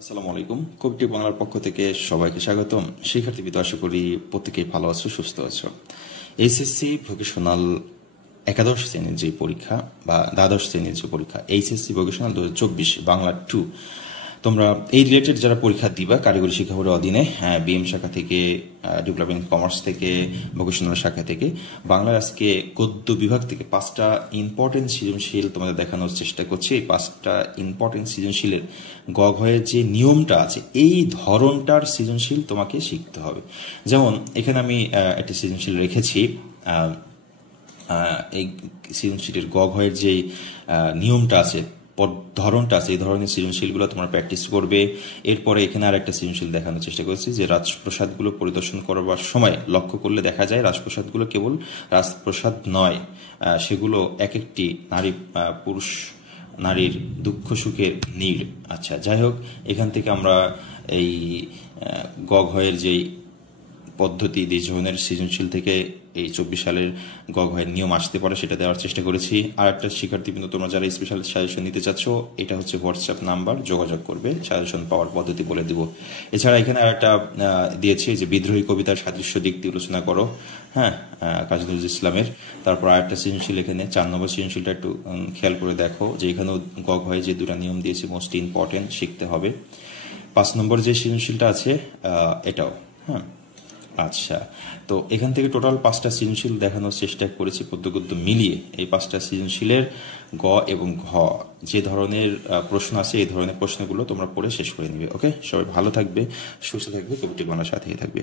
আসসালামু আলাইকুম। কবিটি বাংলার পক্ষ থেকে সবাইকে স্বাগতম। শিক্ষার্থীবৃন্দ, আশা করি প্রত্যেকেই ভালো আছো, সুস্থ আছো। এইচএসসি ভোকেশনাল একাদশ শ্রেণীর যে পরীক্ষা বা দ্বাদশ শ্রেণীর যে পরীক্ষা, এইচএসসি ভোকেশনাল 2024 বাংলা 2, তোমরা এই রিলেটেড যারা পরীক্ষা দিবা কারিগরি শিক্ষা বোর্ডের অধীনে, বিএম শাখা থেকে, ডিপ্লোমা ইন কমার্স থেকে, ভোকেশনাল শাখা থেকে, বাংলার আজকে গদ্য বিভাগ থেকে 5টা ইম্পর্টেন্ট সৃজনশীল তোমাদের দেখানোর চেষ্টা করছি। এই 5টা ইম্পর্টেন্ট সৃজনশীলের গঘয়ের যে নিয়মটা আছে, এই ধরনটার সৃজনশীল তোমাকে শিখতে হবে। যেমন এখানে আমি একটা সৃজনশীল রেখেছি। এই সৃজনশীলের গঘয়ের যে নিয়মটা আছে, ধরনটা আছে, এই ধরনের সৃজনশীলগুলো তোমরা প্র্যাকটিস করবে। এরপরে এখানে আর একটা সৃজনশীল দেখানোর চেষ্টা করেছি যে রাজপ্রসাদগুলো পরিদর্শন করবার সময় লক্ষ্য করলে দেখা যায় রাজপ্রসাদগুলো কেবল রাজপ্রসাদ নয়, সেগুলো এক একটি পুরুষ নারীর দুঃখ সুখের নীড়। আচ্ছা, যাই হোক, এখান থেকে আমরা এই গঘয়ের যেই পদ্ধতি, যে ধরনের সৃজনশীল থেকে এই 24 সালের গঘয়ের নিয়ম আসতে পারে সেটা দেওয়ার চেষ্টা করেছি। আর একটা শিক্ষার্থীবৃন্দ, তোমরা যারা স্পেশাল সাজেশন নিতে চাচ্ছ, এটা হচ্ছে হোয়াটসঅ্যাপ নাম্বার, যোগাযোগ করবে, সাজেশন পাওয়ার পদ্ধতি বলে দিব। এছাড়া এখানে আর একটা দিয়েছি যে বিদ্রোহী কবিতার সাদৃশ্য দিক বিবেচনা করো, হ্যাঁ, কাজী নজরুল ইসলামের। তারপর আর একটা সৃজনশীল, এখানে 4 নম্বর সৃজনশীলটা একটু খেয়াল করে দেখো যে এখানেও গঘয়ে যে দুটা নিয়ম দিয়েছি মোস্ট ইম্পর্টেন্ট, শিখতে হবে। 5 নম্বর যে সৃজনশীলটা আছে এটাও, হ্যাঁ। আচ্ছা, তো এখান থেকে টোটাল 5টা সৃজনশীল দেখানোর চেষ্টা করেছি পদ্য গদ্য মিলিয়ে। এই 5টা সৃজনশীলের গ এবং ঘ যে ধরনের প্রশ্ন আছে, এই ধরনের প্রশ্নগুলো তোমরা পড়ে শেষ করে নিবে। ওকে, সবাই ভালো থাকবে, সুস্থ থাকবে, কবিটি বাংলার সাথেই থাকবে।